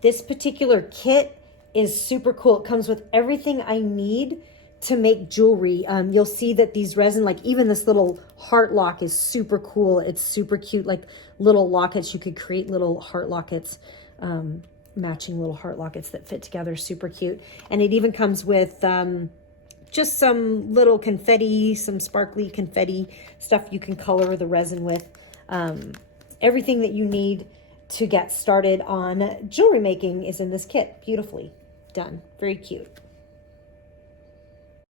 This particular kit is super cool. It comes with everything I need to make jewelry. You'll see that these resin, like even this little heart lock is super cool. It's super cute, like little lockets. You could create little heart lockets, matching little heart lockets that fit together. Super cute. And it even comes with just some little confetti, some sparkly confetti stuff you can color the resin with. Everything that you need to get started on jewelry making is in this kit. Beautifully done. Very cute.